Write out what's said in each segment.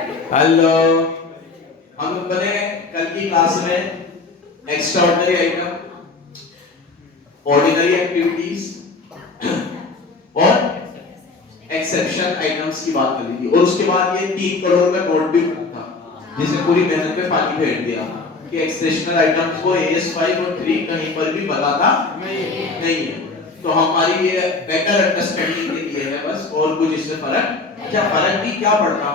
Hello. हम लोग बने कल की क्लास में एक्स्ट्राऑर्डिनरी आइटम, ऑर्डिनरी एक्टिविटीज और एक्सेप्शन आइटम्स की बात करी थी। और उसके बाद ये 3 करोड़ का नोट भी था जिसने पूरी मेहनत पे पानी फेर दिया कि एक्सेप्शनल आइटम्स को AS5 और 3 कहीं पर भी बताता नहीं है। तो हमारी ये बेटर अंडरस्टैंडिंग के लिए है बस, और कुछ इससे फर्क भी क्या पड़ता,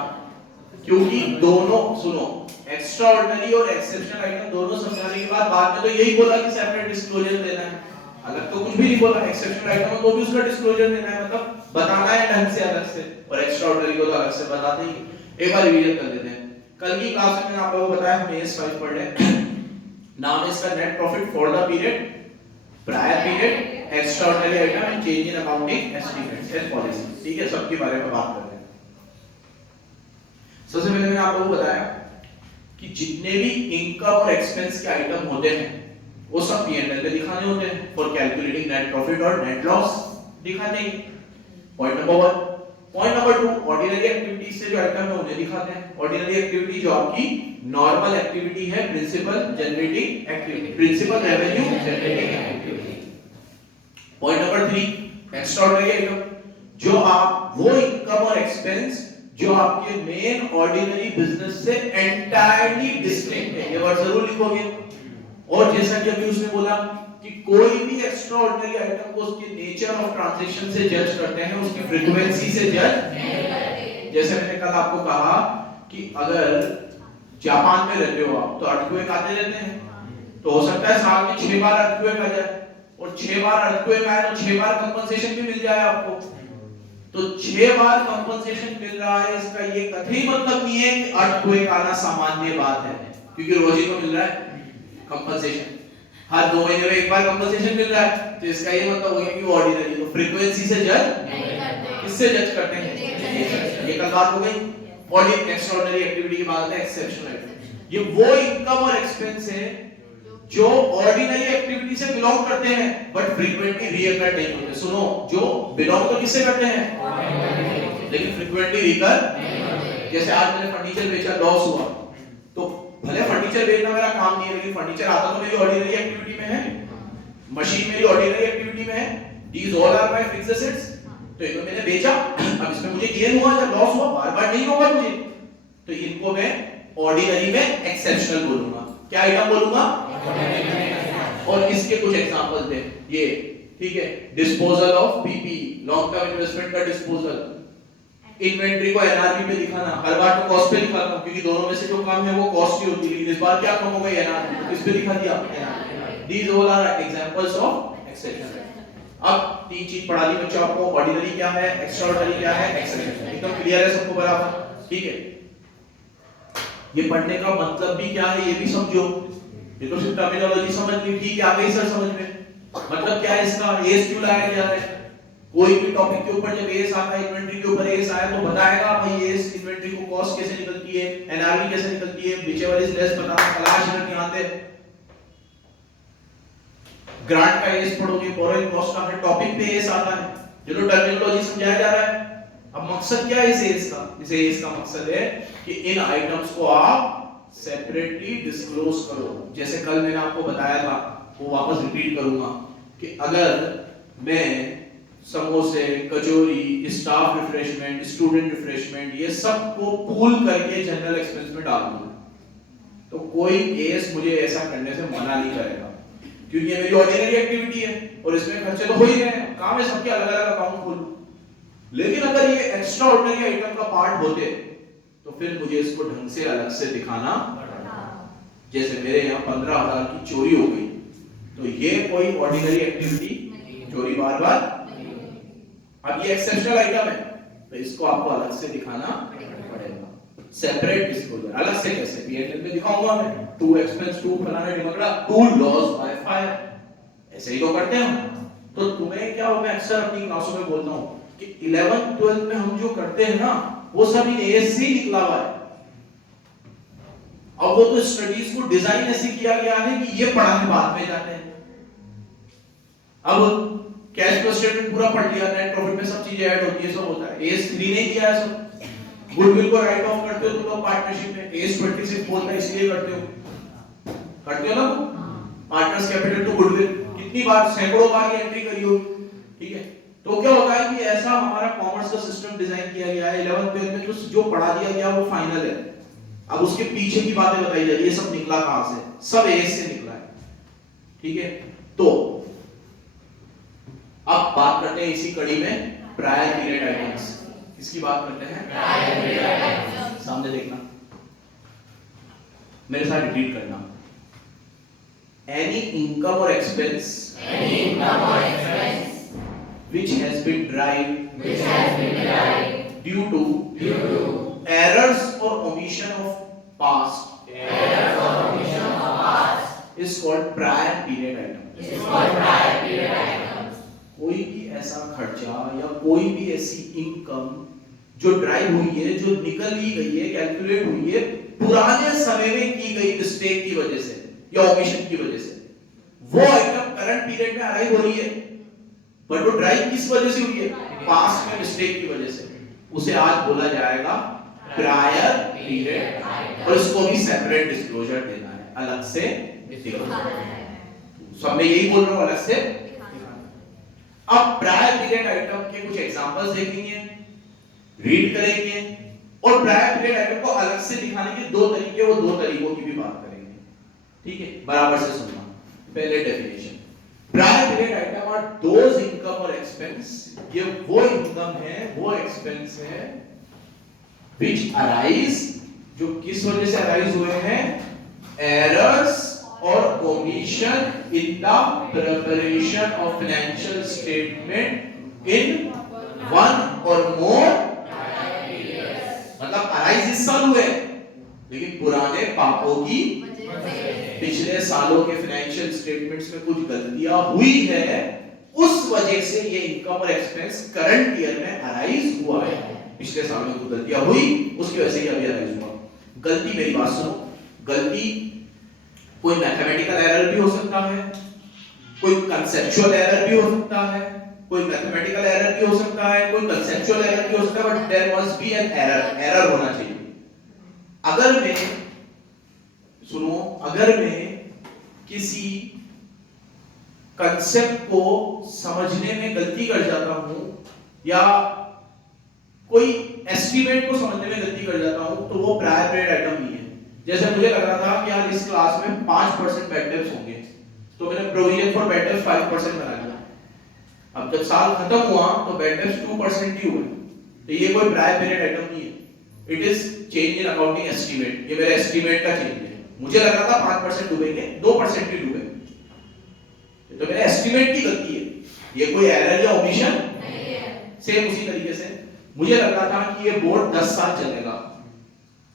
क्योंकि दोनों सुनो, एक्स्ट्रा ऑर्डिनरी और एक्सेप्शनल आइटम दोनों समझाने के बाद में तो यही बोला कि सेपरेट डिस्क्लोजर देना है, अलग तो कुछ भी नहीं बोला। एक्सेप्शनल आइटम को भी उसका डिस्क्लोजर देना है, मतलब बताना है ढंग से अलग से, और एक्स्ट्रा ऑर्डिनरी को तो अलग से बताते ही। एक बार रिवीजन कर लेते हैं। कल की क्लास में मैंने आप लोगों को बताया हम AS5 पढ़ रहे। नाम है इसका net profit for the period, prior period, extra ordinary item and change in accounting estimates and policy. ठीक है, सबके बारे में बात कर रहे हैं। सबसे पहले मैंने आप लोगों को बताया कि जितने भी इनकम और एक्सपेंस के आइटम होते हैं वो सब P&L पे दिखाने होते हैं फॉर कैलकुलेटिंग नेट प्रॉफिट और नेट लॉस दिखाते हैं। Point number 1। Point number 2, ordinary activities से जो आइटम है उन्हें दिखाते हैं। ऑर्डिनरी एक्टिविटी जो आपकी नॉर्मल एक्टिविटी है, principal generating activity, principal revenue generating activity. Point number 3, extraordinary item, जो आप वो इनकम और एक्सपेंस जो आपके मेन ऑर्डिनरी बिजनेस से एंटायरली डिस्टिंक्ट है। ये वर्ड जरूर लिखोगे। और जैसा कि अभी उसने बोला कि कोई भी एक्स्ट्रा ऑर्डिनरी आइटम को उसके नेचर ऑफ ट्रांजैक्शन से जज करते हैं, उसकी फ्रीक्वेंसी से जज नहीं करते। जैसे मैंने कल आपको कहा कि अगर जापान में रहते हो आप तो अर्थक्वेक आते रहते हैं, तो हो सकता है साल में 6 बार अर्थक्वेक आ जाए, और 6 बार अर्थक्वेक आए तो 6 बार कंपनसेशन भी मिल जाए आपको। तो 6 बार कंपनसेशन मिल रहा है, इसका ये कतई मतलब नहीं है कि अर्थक्वेक आना सामान्य बात है, क्योंकि रोज ही तो मिल रहा है कंपनसेशन। हर 2 महीने में एक बार कंपनसेशन मिल रहा है, तो इसका ये मतलब हो गया कि ऑर्डिनरी। तो फ्रीक्वेंसी से जज नहीं करते, किससे जज करते हैं? ये कल बात हो गई। ऑर्डिनरी एक्स्ट्राऑर्डिनरी एक्टिविटी की बात है, एक्सेप्शनल आइटम। ये वो इनकम और एक्सपेंस है जो ऑर्डिनरी एक्टिविटी से बिलोंग करते हैं बट फ्रीक्वेंटली रीअकर नहीं होते। सुनो, जो बिलोंग तो किससे करते हैं लेकिन फ्रीक्वेंटली रीअकर नहीं होते। जैसे आज मैंने फर्नीचर बेचा, लॉस हुआ, तो भले फर्नीचर बेचना मेरा काम नहीं है, लेकिन फर्नीचर आता तो मेरी ऑर्डिनरी एक्टिविटी में है, मशीन मेरी ऑर्डिनरी एक्टिविटी में है, these all are my fixed assets. तो इनको मैंने बेचा, अब इसमें मुझे गेन हुआ या लॉस हुआ, बार-बार नहीं होगा मुझे, तो इनको मैं ऑर्डिनरी में एक्सेप्शनल बोलूंगा। क्या आइटम बोलूंगा? और इसके कुछ एग्जांपल थे ये, ठीक है। Disposal of PP, long term investment का डिस्पोजल। इन्वेंटरी को एनआरवी पे दिखाना, हर बार तो कॉस्ट पे दिखाता हूं क्योंकि दोनों में से जो काम है वो कॉस्ट ही होती है, लेकिन इस बार क्या कम हो गई? एनआरवी, तो किस पे दिखा दिया? NRV. These all are examples of exception. अब 3 चीज पढ़ा दी बच्चों आपको, ऑर्डिनरी क्या है, एक्स्ट्राऑर्डिनरी क्या है, एक्सेप्शन। एकदम क्लियर है सबको बराबर? ठीक है। ये पढ़ने का मतलब भी क्या है ये भी समझो। ये तो सिर्फ टर्मिनोलॉजी समझ ली, ठीक है, आ गई सर समझ में। मतलब क्या है इसका, एस क्यों लाया गया है? कोई भी टॉपिक के ऊपर जब एस आता है, इन्वेंटरी के ऊपर एस आया तो बताएगा भाई एस इन्वेंटरी को कॉस्ट कैसे निकलती है, एनआरवी कैसे निकलती है, व्हिचएवर इज लेस बताना, तलाश करके यहां पे ग्रांट का एस पढ़ोगे, बोरोइंग कॉस्ट का, फिर टॉपिक पे एस आता है, जो टर्मिनोलॉजी समझाया जा रहा है। अब मकसद क्या है इस एस का? इस एस का मकसद है कि इन आइटम्स को आप सेपरेटली डिस्क्लोज करो। जैसे कल मैंने आपको बताया था, वो वापस रिपीट करूंगा कि अगर मैं समोसे, कचौरी, स्टाफ रिफ्रेशमेंट, स्टूडेंट रिफ्रेशमेंट, ये सब को पूल करके जनरल एक्सपेंस में डाल दूं, तो कोई एस मुझे ऐसा करने से मना नहीं करेगा, क्योंकि ये मेरी ऑर्डिनरी एक्टिविटी है और इसमें खर्चे तो हो ही रहे हैं, काम है सबके अलग अलग अकाउंट खोलूं। लेकिन अगर ये एक्स्ट्रा ऑर्डिनरी आइटम का पार्ट होते तो फिर मुझे इसको ढंग से अलग से दिखाना। जैसे मेरे यहाँ 15,000 की चोरी हो गई, तो ये कोई ऑर्डिनरी एक्टिविटी, चोरी बार बार। अब ये एक्सेप्शनल आइटम है तो इसको आपको अलग से दिखाना पड़ेगा, सेपरेट डिस्क्लोजर। अलग से कैसे? P&L में दिखाऊंगा मैं, टू एक्सपेंस, टू फलाना ढिमकड़ा, टू लॉस बाय फायर, ऐसे ही तो करते हैं हम। तो तुम्हें क्या हो, मैं अक्सर अपनी क्लासों में बोलता हूं कि 11th 12th में हम जो करते हैं ना वो सब इन एस से निकला हुआ है। अब वो तो स्टडीज को डिजाइन ऐसे किया गया है कि ये पढ़ाने बाद में जाते हैं। अब कैश फ्लो स्टेटमेंट पूरा पढ़ लिया, नेट प्रॉफिट में सब चीजें ऐड होती है, सब होता है, एस 3 नहीं किया है सब, गुडविल को राइट ऑफ करते हो तुम लोग पार्टनरशिप में, एस 26 बोलता है इसलिए करते हो ना पार्टनर्स कैपिटल टू गुडविल, कितनी बार, सैकड़ों बार ये एंट्री करी होगी, ठीक है। तो क्या होता है कि ऐसा हमारा कॉमर्स का सिस्टम डिजाइन किया गया है, 11th 12th में जो पढ़ा दिया गया वो फाइनल है, अब उसके पीछे की बातें बताई जा रही है, ये सब निकला कहां से, सब एस से निकला है, ठीक है। तो अब बात करते हैं इसी कड़ी में प्रायर पीरियड आइटम्स, किसकी बात करते हैं, प्रायर पीरियड आइटम्स। सामने देखना, मेरे साथ रिपीट करना, any income or expense which has been derived due to errors or omission of past is called prior period item। कोई भी ऐसा खर्चा या कोई भी ऐसी इनकम जो ड्राइव हुई है, जो निकल ही गई है, कैलकुलेट हुई है पुराने समय में की गई मिस्टेक की वजह से या ओमिशन की वजह से, वो आइटम करंट पीरियड में अराइव हो रही है, बट वो ड्राइव किस वजह से हुई है, पास्ट में मिस्टेक की वजह से, उसे आज बोला जाएगा प्रायर पीरियड, और इसको भी सेपरेट डिस्क्लोजर देना है, अलग से दिखाना है। सब में यही बोल रहा हूं, अलग से। अब प्रायर पीरियड आइटम के कुछ एग्जांपल्स देखेंगे, रीड करेंगे, और प्रायर पीरियड आइटम को अलग से दिखाने के दो तरीके, वो दो तरीकों की भी बात करेंगे, ठीक है, बराबर से सुनना। पहले definition, prior period item are those income और एक्सपेंस, ये वो इनकम है, वो एक्सपेंस है which arise, जो किस वजह से अराइज हुए हैं, errors और omission in the preparation of financial statement in one or more मतलब अराइज इस साल हुए, लेकिन पुराने पापों की पिछले सालों के फाइनेंशियल स्टेटमेंट्स में कुछ गलतियां हुई है, उस वजह से ये इनकम और एक्सपेंस करंट ईयर में अराइज हुआ है। पिछले साल में कुछ गलतियां हुई, उसकी वजह से ये अभी अराइज हुआ। गलती, मेरी बात सुनो, गलती कोई मैथमेटिकल एरर भी हो सकता है, कोई कंसेप्चुअल एरर भी हो सकता है, कोई मैथमेटिकल एरर भी हो सकता है, कोई कंसेप्चुअल एरर भी हो सकता है, but there must be an error होना चाहिए। अगर मैं सुनो, अगर मैं किसी कंसेप्ट को समझने में गलती कर जाता हूं, या कोई एस्टीमेट को समझने में गलती कर जाता हूं, तो वो प्रायर पीरियड आइटम नहीं है। जैसे मुझे लग रहा था कि यार इस क्लास में 5% बैड डेब्ट्स होंगे, तो मैंने प्रोविजन फॉर बैड डेब्ट्स 5% बना लिया। अब जब साल खत्म हुआ तो बैड डेब्ट्स 2% ही हुए, तो ये कोई प्रायर पीरियड आइटम नहीं है, it is change in accounting estimate. ये मेरा एस्टीमेट का चेंज है, मुझे लग रहा था 5% डूबेंगे, 2% ही डूबे, तो मेरे एस्टीमेट की गलती है, ये कोई एरर या ओमिशन नहीं है। सेम उसी तरीके से मुझे लग रहा था कि ये बोर्ड 10 साल चलेगा,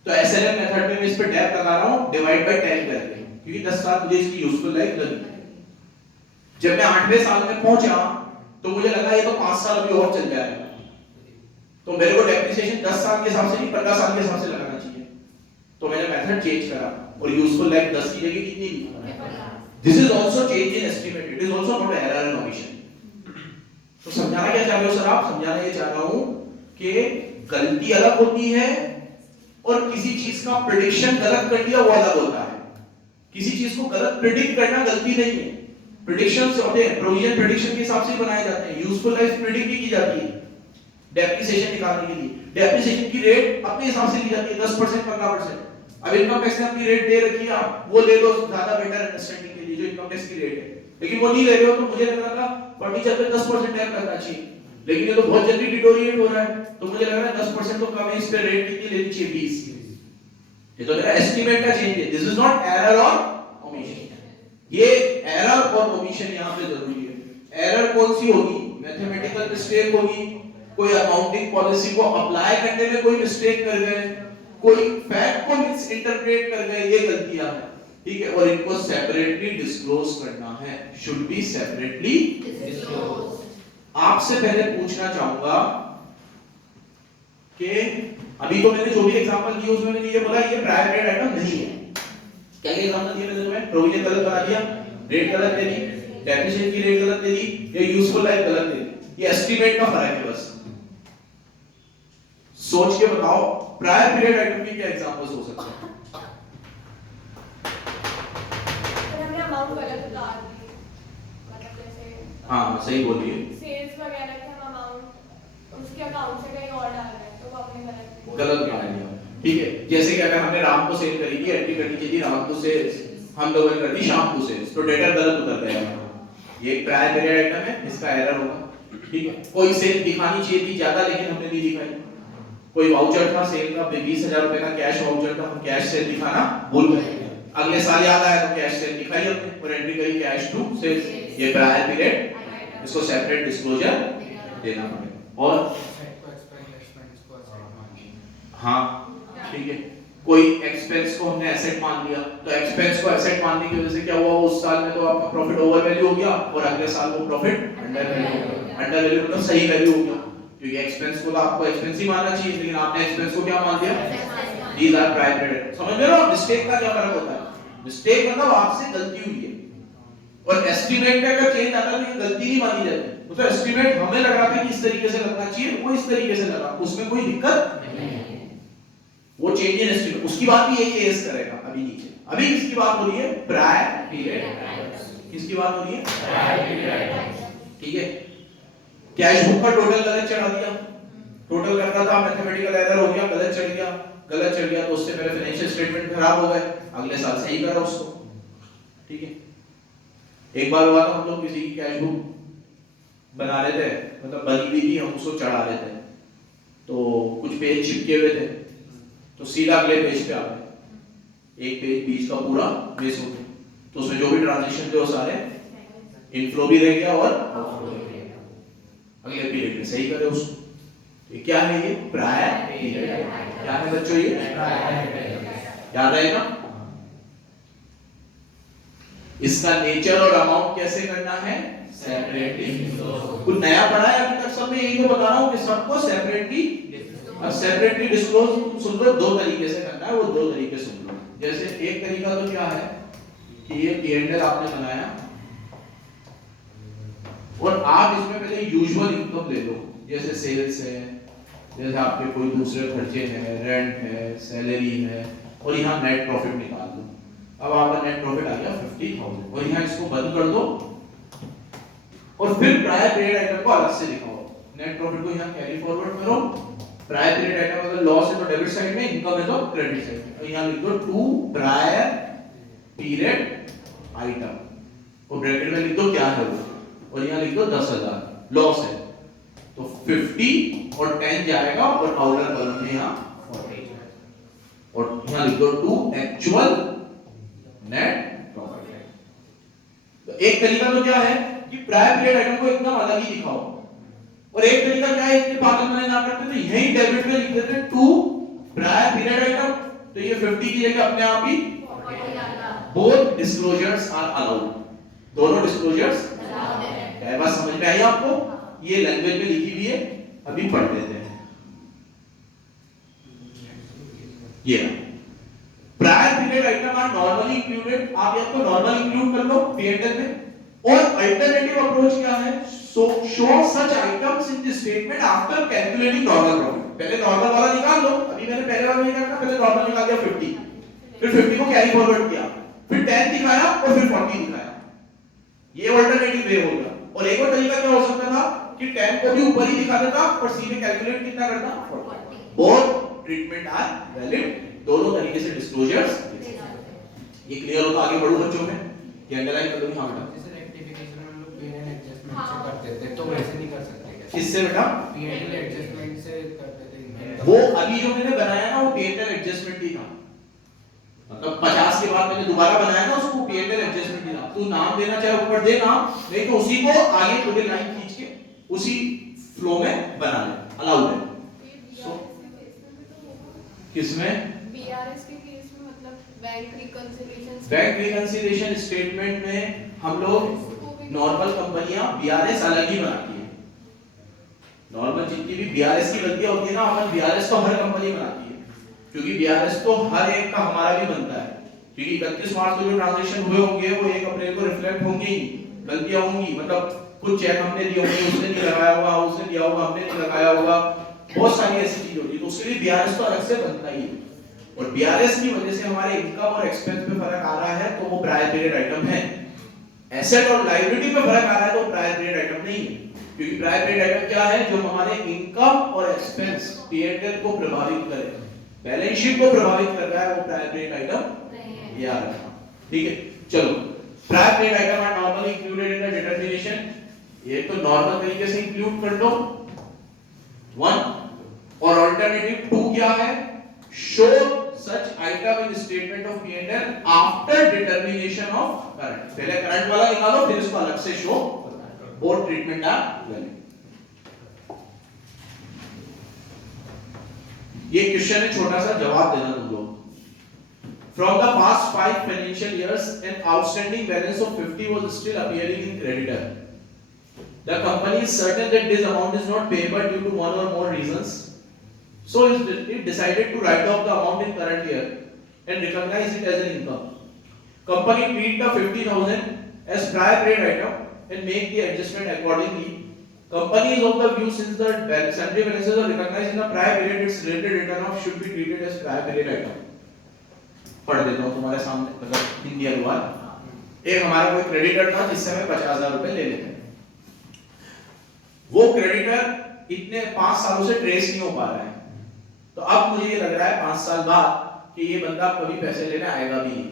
तो एसएलएम मेथड में मैं इस पे डेप लगा रहा हूं डिवाइड बाय 10 करके, क्योंकि 10 साल मुझे इसकी यूजफुल लाइफ लगी। जब मैं 8वें साल में पहुंचा तो मुझे लगा ये तो 5 साल अभी और चल जाएगा, तो मेरे को डेप्रिसिएशन 10 साल के हिसाब से नहीं 15 साल के हिसाब से लगाना चाहिए, तो मैंने मेथड चेंज करा और यूजफुल लाइफ 10 की जगह कितनी ली। This is also change in estimate, it is also not error and omission. तो समझाना क्या चाह रहे हो सर आप? समझाना ये चाह रहा हूं कि गलती अलग होती है और किसी चीज का प्रेडिक्शन गलत कर दिया वो अलग होता है। किसी चीज को गलत प्रेडिक्ट करना गलती नहीं है, प्रेडिक्शंस होते हैं, प्रोविजन प्रेडिक्शन के हिसाब से बनाए जाते हैं, यूजफुल लाइफ प्रेडिक्ट भी की जाती है डेप्रिसिएशन निकालने के लिए। डेप्रिसिएशन की रेट अपने हिसाब से ली जाती है 10% 15%। अब इनकम टैक्स ने अपनी रेट दे रखी है, आप वो ले लो ज्यादा बेटर अंडरस्टैंडिंग के लिए जो इनकम टैक्स की रेट है, लेकिन वो नहीं ले रहे हो, तो मुझे लग रहा था फर्नीचर पे 10% टैक्स लगना चाहिए, लेकिन ये तो बहुत जल्दी डिटोरिएट हो रहा है, तो मुझे लग रहा है 10% तो कम है, इस पे रेट कितनी लेनी चाहिए 20। ये तो मेरा एस्टीमेट का चेंज है, this is not error or omission. ये एरर और ओमिशन यहां पे जरूरी है। एरर कौन सी होगी? मैथमेटिकल मिस्टेक होगी, कोई अकाउंटिंग पॉलिसी को अप्लाई करने में कोई मिस्टेक कर गए, कोई फैक्ट को मिस इंटरप्रेट कर गए, ये गलतियां हैं, ठीक है, और इनको सेपरेटली डिस्क्लोज करना है, शुड बी सेपरेटली डिस्क्लोज। आपसे पहले पूछना चाहूंगा कि अभी तो मैंने जो भी एग्जांपल दिए उसमें मैंने ये बोला ये प्रायर पीरियड आइटम नहीं है। क्या क्या एग्जांपल दिए मैंने तुम्हें? प्रोविजन गलत बना दिया, रेट गलत दे दी, डेप्रिसिएशन की रेट गलत दे दी, या यूजफुल लाइफ गलत दे दी, ये एस्टीमेट का फर्क है बस। सोच के बताओ प्रायर पीरियड आइटम के क्या एग्जांपल्स हो सकते हैं? हमने अमाउंट गलत बता दी, मतलब जैसे हाँ सही बोलिए। सेल्स वगैरह के हम अमाउंट उसके अकाउंट से कहीं और डाल रहे हैं तो वो अपने गलत बता दिया, ठीक है। जैसे कि अगर हमने राम को सेल करी थी, एंट्री करनी चाहिए राम को सेल्स, हम लोगों ने कर दी शाम को सेल्स, तो डेटा गलत उतर गया। ये एक प्रायर पीरियड आइटम है, इसका एरर होगा, ठीक है। कोई सेल दिखानी चाहिए थी ज्यादा लेकिन हमने नहीं दिखाई। कोई वाउचर था सेल का 20,000 रुपए का कैश वाउचर था, हम कैश सेल दिखाना भूल गए, अगले साल याद आया तो कैश सेल दिखाई हमने और एंट्री करी कैश टू सेल्स। ये प्रायर पीरियड, इसको सेपरेट डिस्क्लोजर देना पड़ेगा। और हाँ ठीक है, कोई एक्सपेंस को हमने एसेट मान लिया, तो एक्सपेंस को एसेट मानने की वजह से क्या हुआ, उस साल में तो आपका प्रॉफिट ओवर वैल्यू हो गया और अगले साल वो प्रॉफिट अंडर वैल्यू हो गया। अंडर वैल्यू मतलब सही वैल्यू हो गया, क्योंकि एक्सपेंस को तो आपको एक्सपेंस ही मानना चाहिए, लेकिन आपने एक्सपेंस को क्या मान दिया, दीस आर प्रायर पीरियड। समझ रहे हो मिस्टेक का क्या फर्क होता है? मिस्टेक मतलब आपसे गलती हुई है, और एस्टिमेट में अगर चेंज आता है तो ये गलती नहीं मानी जाती। मतलब एस्टिमेट हमें लग रहा था कि इस तरीके से लगना चाहिए, वो इस तरीके से लगा, उसमें कोई दिक्कत नहीं है, वो चेंज इन एस्टिमेट, उसकी बात भी यही केस करेगा। अभी नीचे अभी किसकी बात हो रही है, प्रायर पीरियड। किसकी बात हो रही है, प्रायर पीरियड, ठीक है। कैश बुक का टोटल गलत चढ़ा दिया, टोटल करना था, मैथमेटिकल एरर हो गया, गलत चढ़ गया, गलत चढ़ गया तो उससे मेरे फाइनेंशियल स्टेटमेंट खराब हो गए, अगले साल सही करा उसको, ठीक है। एक बार हुआ था, हम लोग किसी की कैश बुक बना रहे थे, मतलब बनी हुई थी, हम उसको चढ़ा रहे थे, तो कुछ पेज चिपके हुए थे, तो सीधा अगले पेज पे आ गए, एक पेज बीच का पूरा मिस हो गया, तो उसमें जो भी ट्रांजैक्शन थे वो सारे इनफ्लो भी रह गया और आउटफ्लो भी रह गया। अगले पीरियड में सही करे उसको। ये क्या है, ये प्रायर पीरियड। क्या है बच्चों, ये प्रायर पीरियड, याद रहेगा। इसका नेचर और अमाउंट कैसे करना है, सेपरेटली। कुछ नया पढ़ा है अभी तक सब में, यही तो बता रहा हूं कि सबको सेपरेटली, अब सेपरेटली डिस्क्लोज सुन लो, दो तरीके से करना है, वो दो तरीके सुन लो। जैसे एक तरीका तो क्या है कि ये P&L आपने बनाया और आप इसमें पहले यूजुअल इनकम ले लो, जैसे सेल्स है, जैसे आपके कोई दूसरे खर्चे हैं, रेंट है, सैलरी है, और यहाँ नेट प्रॉफिट निकाल दो। अब आपका नेट प्रॉफिट आ गया 50,000 और यहाँ इसको बंद कर दो और फिर प्रायर पीरियड आइटम को अलग से दिखाओ। नेट प्रॉफिट को यहाँ कैरी फॉरवर्ड करो, प्रायर पीरियड आइटम अगर लॉस है तो डेबिट साइड में, इनकम है तो क्रेडिट साइड में, और यहाँ लिख दो टू प्रायर पीरियड आइटम और ब्रैकेट में लिख दो क्या है वो, और यहाँ लिख दो 10,000 लॉस है, तो 50 और 10 जाएगा और आउटर कॉलम में यहाँ 40 और यहाँ लिख दो टू एक्चुअल नेट प्रॉफिट। तो एक तरीका तो क्या है कि प्रायर पीरियड आइटम को एकदम अलग ही दिखाओ, और एक तरीका क्या है, इतने पागलपने ना करते तो यही डेबिट में लिख देते टू प्रायर पीरियड आइटम, तो ये 50 की जगह अपने आप ही बोथ डिस्क्लोजर्स आर अलाउड, दोनों डिस्क्लोजर्स अलाउड है। क्या बात समझ में आई आपको? ये लैंग्वेज में लिखी हुई है, अभी पढ़ लेते हैं। ये prior period item are normally included, आप या तो नॉर्मल इंक्लूड कर लो P&L में, और अल्टरनेटिव अप्रोच क्या है, so show such items in the statement after calculating normal profit। पहले नॉर्मल वाला निकाल लो, अभी मैंने पहले वाला नहीं करना, पहले नॉर्मल निकाल दिया 50, फिर 50 को कैरी फॉरवर्ड किया, फिर 10 दिखाया और फिर 40 दिखाया, ये अल्टरनेटिव वे हो गया। और एक और तरीका क्या हो सकता था कि 10 को भी ऊपर ही दिखा देता और सीधे कैलकुलेट कितना करता, 40। बोथ ट्रीटमेंट आर वैलिड, दोनों तरीके से डिस्क्लोजर्स। ये क्लियर हो तो आगे बढ़ो बच्चों में, ये अंडरलाइन कर दो। हां बेटा, जैसे रेक्टिफिकेशन हम लोग P&L एडजस्टमेंट से करते थे, तो वैसे नहीं कर सकते क्या? किससे बेटा? P&L एडजस्टमेंट से करते थे। वो अभी जो मैंने बनाया ना वो P&L एडजस्टमेंट ही था, मतलब 50 के बाद मैंने दोबारा बनाया ना उसको P&L एडजस्टमेंट ही था। तू नाम देना चाहे ऊपर दे नाम, नहीं तो उसी को आगे पूरे लाइन खींच के उसी फ्लो में बना ले, अलाउड है। किसमें? बीआरएस के केस में, मतलब बैंक रिकंसिलिएशन स्टेटमेंट में हम लोग नॉर्मल कंपनियां बीआरएस अलग ही बनाती है। नॉर्मल जितनी भी बीआरएस की गलतियां होती है ना, अपन बीआरएस तो हर कंपनी बनाती है, क्योंकि बीआरएस तो हर एक का हमारा भी बनता है, क्योंकि 31 मार्च को जो ट्रांजैक्शन हुए होंगे वो 1 अप्रैल को रिफ्लेक्ट होंगे ही, गलतियां होंगी, मतलब कुछ चेक हमने दिए होंगे, उसने नहीं लगाया होगा, उसने दिया होगा, हमने नहीं लगाया होगा, बहुत सारी ऐसी चीज होती है, तो उसके लिए बीआरएस तो अलग से बनता ही है। और बीआरएस की वजह से हमारे इनकम और एक्सपेंस में फर्क आ रहा है तो वो प्रायर पीरियड आइटम है। एसेट और लायबिलिटी में फर्क आ रहा है तो प्रायर पीरियड आइटम नहीं है, क्योंकि प्रायर पीरियड आइटम क्या है, जो हमारे इनकम और एक्सपेंस पीएनएल को प्रभावित करे, बैलेंस शीट को प्रभावित कर रहा है, वो प्रायर पीरियड आइटम नहीं है। याद रखना, ठीक है। चलो, prior period item are normally included in the determination. ये तो नॉर्मल तरीके से इंक्लूड कर दो 1, और अल्टरनेटिव 2 क्या है, show such item in statement of PNL after determination of current. पहले करंट वाला निकालो, फिर इसको अलग से show, both treatment are valid. ये क्वेश्चन है, छोटा सा जवाब देना तुम लोग। From the past 5 financial years, an outstanding balance of 50 was still appearing in creditor. The company is certain that this amount is not payable due to one or more reasons, so it decided to write off the amount in current year and recognize it as an income. Company treat the 50,000 as prior period item and make the adjustment accordingly. Company is of the view, since the sundry balances are recognized in the prior period, its related return off should be treated as prior period item. पढ़ देता हूँ तुम्हारे सामने, मतलब हिंदी अनुवाद। एक हमारा कोई क्रेडिटर था जिससे हमें 50,000 रुपए ले लेते हैं। वो क्रेडिटर इतने 5 सालों से ट्रेस नहीं हो पा रहा है, तो अब मुझे ये लग रहा है 5 साल बाद कि ये बंदा कभी पैसे लेने आएगा भी नहीं,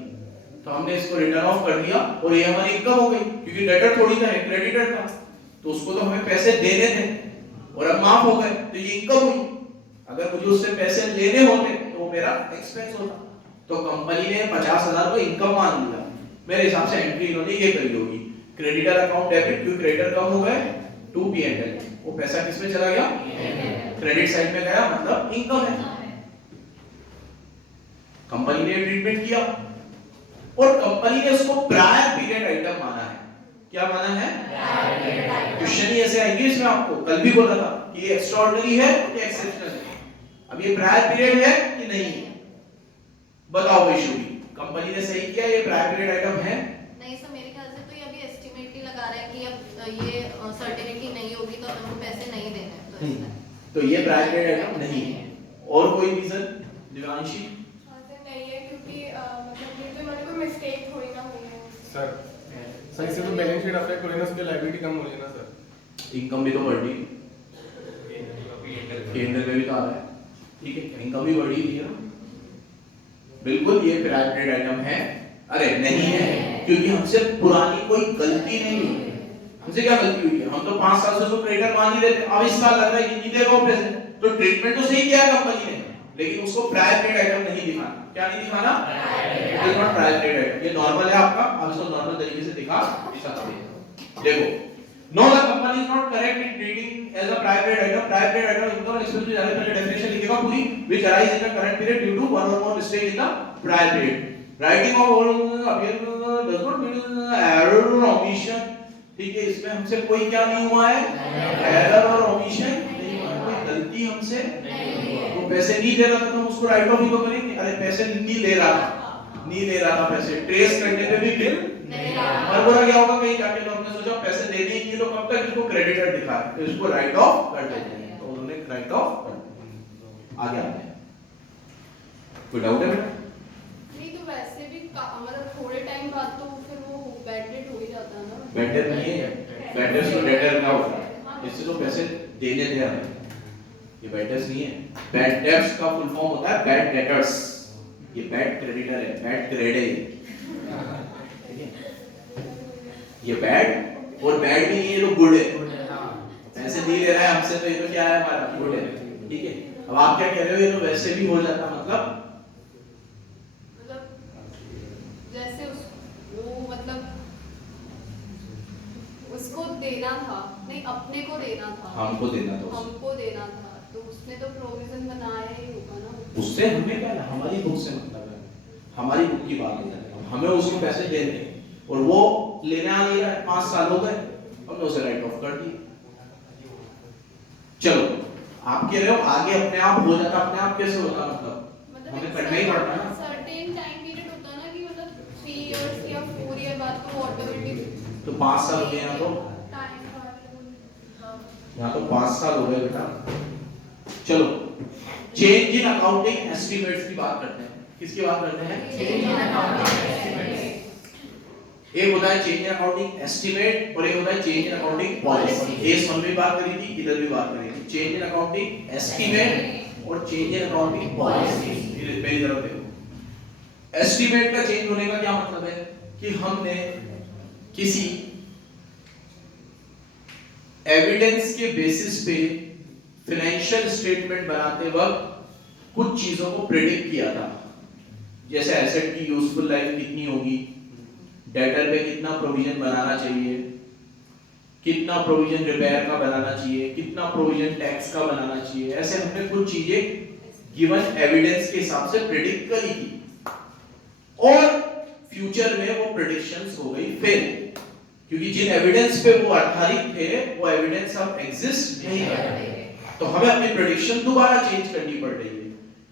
तो हमने इसको रिटर्न ऑफ कर दिया और ये हमारी इनकम हो गई, क्योंकि डेटर थोड़ी था, क्रेडिटर था, तो उसको तो हमें पैसे देने थे और अब माफ हो गए, तो ये इनकम हुई। अगर मुझे उससे पैसे लेने होते तो वो मेरा एक्सपेंस होता। तो कंपनी ने 50,000 को इनकम मान लिया। मेरे हिसाब से एंट्री इन्होंने ये करी होगी, क्रेडिटर अकाउंट डेबिट, क्योंकि क्रेडिटर कम हो गए, टू पीएनएल, वो पैसा किस में चला गया, क्रेडिट साइड में गया, मतलब इनकम है। कंपनी ने ट्रीटमेंट किया और कंपनी ने उसको प्रायर पीरियड आइटम माना है। क्या माना है, क्वेश्चन ही ऐसे आएंगे इसमें, आपको कल भी बोला था कि ये एक्स्ट्राऑर्डिनरी है या एक्सेप्शनल है। अब ये प्रायर पीरियड है कि नहीं है, बताओ भाई शुभी, कंपनी ने सही किया, ये प्रायर पीरियड आइटम है? नहीं सर, मेरे ख्याल से तो ये अभी एस्टिमेट ही लगा रहा है कि अब ये सर्टेनिटी नहीं होगी तो हमको पैसे नहीं देने हैं, तो ये प्रायर पीरियड आइटम नहीं है। और कोई रीजन दिव्यांशी? नहीं है, क्योंकि मतलब ये तो मैंने कोई मिस्टेक थोड़ी ना हुई है सर। सही से तो बैलेंस शीट अफेक्ट हो रही है ना, उसकी लायबिलिटी कम हो रही है ना सर। इनकम भी तो बढ़ रही है, पीएनएल में भी तो आ रहा है, ठीक है, इनकम भी बढ़ी है ना, बिल्कुल ये प्रायर पीरियड आइटम है। अरे नहीं है, क्योंकि हमसे पुरानी कोई गलती नहीं हुई है। हमसे क्या गलती हुई है, हम तो 5 साल से उसको क्रेडिटर मान ही रहे थे, अब इस साल लग रहा है कि नहीं दे रहा हूं पैसे, तो ट्रीटमेंट तो सही किया कंपनी ने, लेकिन उसको प्रायर पीरियड आइटम नहीं दिखाना। क्या नहीं दिखाना, it is not prior period item. ये नॉर्मल है आपका, आप इसको नॉर्मल तरीके से दिखा सकते हैं। देखो, no the company is not correct in treating as a prior period item. Prior period item income expense में जाने पहले डेफिनेशन लिखेगा पूरी, which arise in the current period due to one or more mistake in the prior period. Writing off all appear does not mean error or omission, ठीक है, इसमें हमसे कोई क्या नहीं हुआ है, एरर और ओमिशन नहीं हुआ, कोई गलती हमसे नहीं हुआ। वो पैसे नहीं दे रहा था तो हम उसको राइट ऑफ ही तो करेंगे। अरे पैसे नहीं ले रहा था, नहीं ले रहा था पैसे, ट्रेस करने पे भी बिल नहीं रहा। और बोला क्या होगा, कहीं जाके तो हमने सोचा पैसे देने ही नहीं, तो कब तक इसको क्रेडिटर दिखा, तो इसको राइट ऑफ कर देते हैं, तो उन्होंने राइट ऑफ कर दिया। आगे आते हैं, कोई डाउट है बेटा? नहीं तो वैसे भी मतलब थोड़े टाइम बाद तो फिर वो बैड डेट हो ही जाता है ना। बैड डेट नहीं है, बैड डेट तो डेटर का होता है, इससे तो पैसे देने थे हमें, ये बैड डेट्स नहीं है। बैड डेट्स का फुल फॉर्म होता है बैड डेटर्स, ये बैड क्रेडिटर है, बैड ग्रेड है ठीक है, ये बैड और बैड भी नहीं है, तो गुड है, पैसे नहीं ले रहा है हमसे, तो ये तो क्या है, हमारा गुड है, ठीक है। अब आप क्या कह रहे हो, ये तो वैसे भी हो जाता, मतलब जैसे वो मतलब उसको देना था, नहीं अपने को देना था, हमको देना था, हमको देना था, तो उसने तो प्रोविजन बनाया ही होगा ना। उससे हमें क्या है, हमारी बुक से मतलब है, हमारी बुक की बात है, हमें उसको पैसे देने हैं और वो लेने आ नहीं रहा है, 5 साल हो गए, हमने उसे राइट ऑफ कर दिया। चलो, आप कह रहे हो आगे अपने आप हो जाता, अपने आप कैसे होता, मतलब हमें करना ही पड़ता है ना। सर्टेन टाइम पीरियड होता है ना कि मतलब 3 इयर्स या 4 ईयर बाद तो ऑटोमेटिक, तो 5 साल हो गए यहाँ तो 5 साल हो गए बेटा। चलो चेंज इन अकाउंटिंग एस्टिमेट्स की बात करते हैं। किसकी बात करते हैं? एक होता है चेंज इन अकाउंटिंग एस्टिमेट और एक होता है चेंज इन अकाउंटिंग पॉलिसी। इस में भी बात करी थी, इधर भी बात करी थी। चेंज इन अकाउंटिंग एस्टिमेट और चेंज इन अकाउंटिंग पॉलिसी। मेरी तरफ देखो। एस्टिमेट का चेंज होने का क्या मतलब है कि हमने किसी एविडेंस के बेसिस पे फाइनेंशियल स्टेटमेंट बनाते वक्त कुछ चीजों को प्रेडिक्ट किया था, जैसे एसेट की यूजफुल लाइफ कितनी होगी, डेटर पे कितना प्रोविजन बनाना चाहिए, कितना प्रोविजन रिपेयर का बनाना चाहिए, कितना प्रोविजन टैक्स का बनाना चाहिए। ऐसे हमने कुछ चीजें गिवन एविडेंस के हिसाब से प्रेडिक्ट करी थी और फ्यूचर में वो प्रेडिक्शंस हो गई फेल, क्योंकि जिन एविडेंस पे वो आधारित थे वो एविडेंस अब एग्जिस्ट नहीं कर रहे, तो हमें अपनी प्रेडिक्शन दोबारा चेंज करनी पड़ रही है।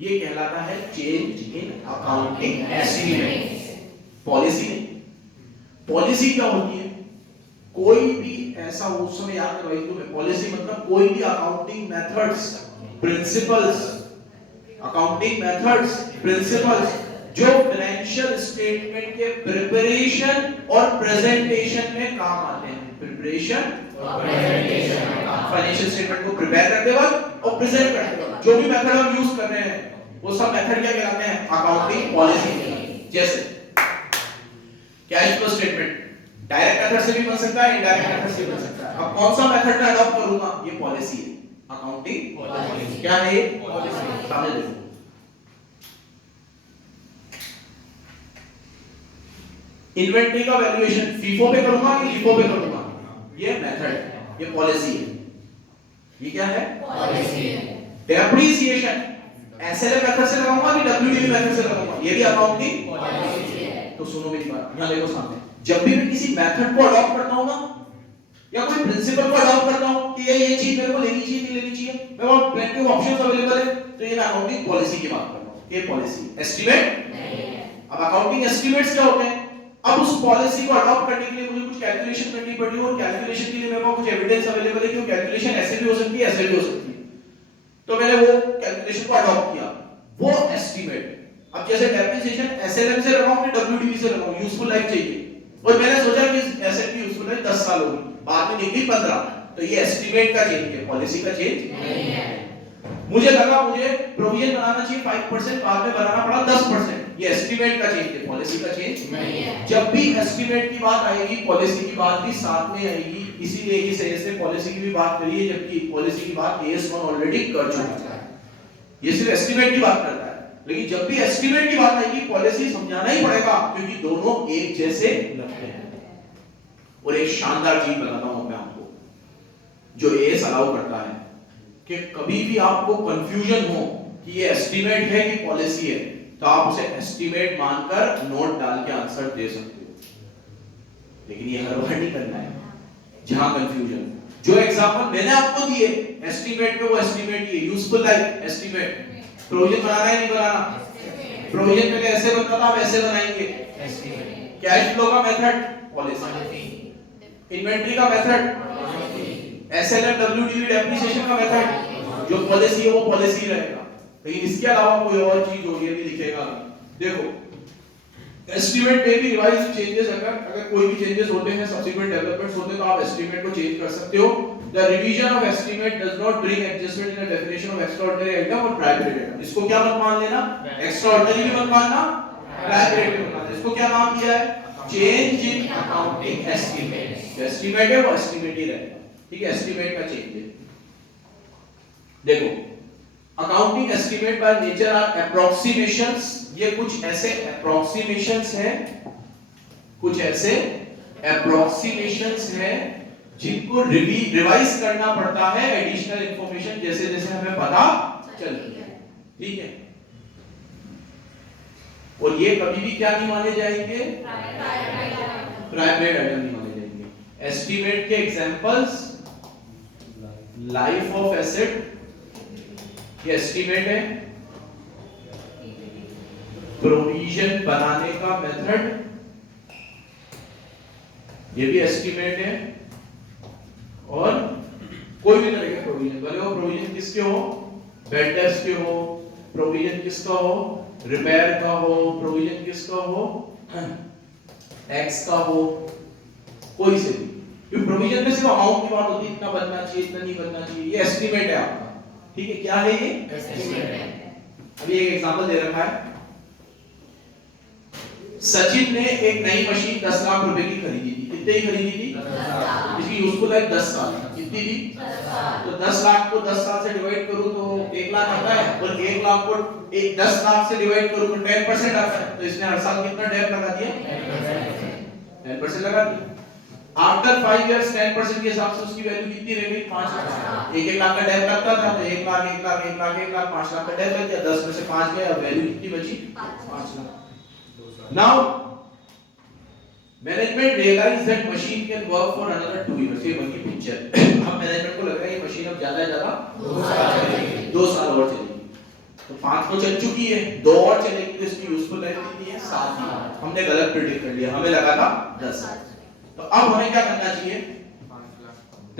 ये कहलाता है change in accounting estimate. Policy नहीं। पॉलिसी क्या होती है? कोई भी ऐसा, उस समय याद करवाई तुम्हें, पॉलिसी मतलब कोई भी accounting methods, principles, accounting methods, principles जो फाइनेंशियल स्टेटमेंट के प्रिपरेशन और प्रेजेंटेशन में काम आते हैं। प्रिपरेशन और प्रेजेंटेशन में काम, फाइनेंशियल स्टेटमेंट को प्रिपेयर करते वक्त और प्रेजेंट करते वक्त जो भी मेथड हम यूज कर रहे हैं वो सब मेथड क्या कहलाते हैं? Accounting policy. जैसे cash flow statement direct method से भी बन सकता है, इनडायरेक्ट मेथड से भी बन सकता है। अब कौन सा मेथड मैं अडॉप्ट करूंगा? ये पॉलिसी है, अकाउंटिंग पॉलिसी। क्या है ये? पॉलिसी। सामने देखो, इन्वेंटरी का वैल्यूएशन फीफो पे करूंगा कि लीफो पे करूंगा? ये मेथड है, ये पॉलिसी है। ये क्या है? पॉलिसी है। डेप्रिसिएशन एसएलए मेथड से लगाऊंगा कि डब्ल्यूडीवी मेथड से लगाऊंगा? ये भी अकाउंटिंग पॉलिसी है। तो सुनो मेरी बात, यहां देखो सामने, जब भी मैं किसी मेथड को अडॉप्ट करता हूं ना, या कोई प्रिंसिपल को अडॉप्ट करता हूं कि ये चीज मेरे को लेनी चाहिए नहीं लेनी चाहिए, मेरे पास प्लेंटी ऑफ ऑप्शंस अवेलेबल है, तो ये मैं अकाउंटिंग पॉलिसी की बात कर रहा हूं। ये पॉलिसी। एस्टीमेट नहीं है। अब अकाउंटिंग एस्टीमेट्स क्या होते हैं? अब उस पॉलिसी को अडॉप्ट करने के लिए मुझे कुछ कैलकुलेशन करनी पड़ी और कैलकुलेशन के लिए मेरे पास कुछ एविडेंस अवेलेबल है कि वो कैलकुलेशन ऐसे भी हो सकती है, ऐसे भी हो सकती है, तो मैंने वो कैलकुलेशन को अडॉप्ट किया, वो एस्टीमेट। अब जैसे डेप्रिसिएशन एसएलएम से लगाऊं कि डब्ल्यूडीवी से लगाऊं? यूजफुल लाइफ चाहिए और मैंने सोचा कि एसेट की यूजफुल लाइफ 10 साल होगी, बाद में निकली 15, तो ये एस्टीमेट का चेंज है, पॉलिसी का चेंज नहीं है। मुझे लगा मुझे प्रोविजन बनाना चाहिए 5%, बाद में बनाना पड़ा 10%, ये एस्टीमेट का चेंज है, पॉलिसी का चेंज नहीं है। जब भी एस्टीमेट की बात आएगी पॉलिसी की बात भी साथ में आएगी, इसीलिए इस एएस ने पॉलिसी की भी बात करी है, जबकि पॉलिसी की बात एएस 1 ऑलरेडी कर चुका है। ये सिर्फ एस्टीमेट की बात करता है, लेकिन जब भी एस्टीमेट की बात आएगी पॉलिसी समझाना ही पड़ेगा, क्योंकि दोनों एक जैसे लगते हैं। और एक शानदार चीज बताता हूं मैं आपको जो एएस अलाउ करता है, कि कभी भी आपको कंफ्यूजन हो कि ये एस्टीमेट है कि पॉलिसी है, तो आप उसे एस्टीमेट मानकर नोट डाल के आंसर दे सकते हो, लेकिन ये हर बार नहीं करना है जहां कंफ्यूजन। जो एग्जांपल मैंने आपको दिए एस्टीमेट में, वो एस्टीमेट ही है। यूजफुल लाइफ एस्टीमेट, प्रोविजन बनाना है नहीं बनाना? प्रोविजन पहले ऐसे बनता था, अब ऐसे बनाएंगे, एस्टीमेट। कैश फ्लो का मेथड पॉलिसी, इन्वेंटरी का method policy, SLM WDV depreciation का मेथड जो पॉलिसी है वो पॉलिसी रहेगा। लेकिन इसके अलावा कोई और चीज हो ये भी लिखेगा। देखो एस्टीमेट में भी रिवाइज चेंजेस, अगर कोई भी चेंजेस होते हैं, सब्सिक्वेंट डेवलपमेंट्स होते हैं, तो आप एस्टीमेट को चेंज कर सकते हो। The revision of estimate does not bring adjustment in the definition of extraordinary item और प्राइम पीरियड आइटम। इसको क्या मत मान लेना, एक्स्ट्राऑर्डिनरी भी मत मानना, प्राइम पीरियड भी मत मानना। इसको क्या नाम दिया है? Change in accounting estimate. Estimate है वो एस्टीमेट ही रहेगा, ठीक है? एस्टीमेट का चेंज है। देखो accounting estimate by nature are approximations. ये कुछ ऐसे अप्रोक्सीमेशंस हैं, कुछ ऐसे अप्रोक्सीमेशंस हैं जिनको रिवाइज करना पड़ता है एडिशनल इंफॉर्मेशन जैसे जैसे हमें पता चलती है, ठीक है? और ये कभी भी क्या नहीं माने जाएंगे? प्राइम पीरियड आइटम नहीं माने जाएंगे। एस्टीमेट के एग्जांपल्स, लाइफ ऑफ एसेट ये एस्टीमेट है, प्रोविजन बनाने का मेथड ये भी एस्टीमेट है, और कोई भी तरह के प्रोविजन, भले वो प्रोविजन किसके हो, बेडर्स के हो, प्रोविजन किसका हो, रिपेयर का हो, प्रोविजन किसका हो, एक्स का हो, कोई से भी। क्योंकि प्रोविजन में सिर्फ अमाउंट की बात होती है, इतना बनना चाहिए, इतना नहीं बनना चाहिए, ये एस्टिमेट है आपका, ठीक है। क्या है ये? एस्टिमेट है। अभी एक एग्जांपल दे रखा है, सचिन ने एक नई मशीन 10 लाख रुपए की खरीदी थी। कितने की खरीदी थी? 10 लाख। इसकी यूजफुल लाइफ 10 साल। कितनी थी? 10 साल। तो 10 लाख को 10 साल से डिवाइड करूं तो 1 लाख आता है, और 1 लाख को 10 लाख से डिवाइड करूं तो 10% आता है। तो इसने हर साल कितना डेट लगा दिया? 10% लगा दिया। आफ्टर 5 इयर्स 10% के हिसाब से उसकी वैल्यू कितनी रह गई? 5 लाख। 1 लाख का डेट लगता था तो 1 लाख 1 लाख 1 लाख 1 लाख 5 लाख का डेट लग गया। 10 में से 5 गए, अब वैल्यू कितनी बची? 5 lakh. Now management realized that machine can work for another 2 years. ये बन की पिक्चर। अब मैनेजमेंट को लग रहा है ये मशीन अब ज्यादा है ज्यादा 2 साल और चलेगी। तो 5 तो चल चुकी है, 2 और चलेगी तो इसकी यूजफुल लाइफ कितनी है? 7 साल। हमने गलत प्रेडिक्ट कर लिया, हमें लगा था 10 साल। तो अब हमें क्या करना चाहिए?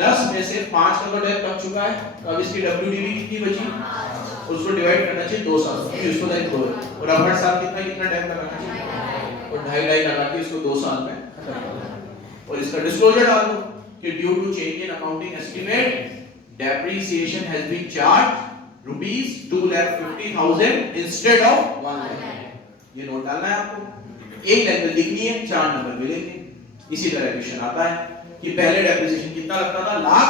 10 में से 5 का तो डेट लग चुका है, तो अब इसकी WDV कितनी बची? उसको डिवाइड करना चाहिए 2 साल से, यूजफुल लाइफ 2 है। और अब हर साल कितना टाइम लगाना चाहिए? और 2.5 लगा के इसको 2 साल में खत्म कर दो। और इसका डिस्क्लोजर डाल दो कि due to change in accounting estimate depreciation has been charge rupees 2,50,000 instead of 1 lakh. ये नोट डालना है आपको, एक लाइन में लिखनी है, 4 नंबर मिलेंगे। इसी तरह क्वेश्चन आता है कि पहले डेप्रिसिएशन कितना लगता था? लाख,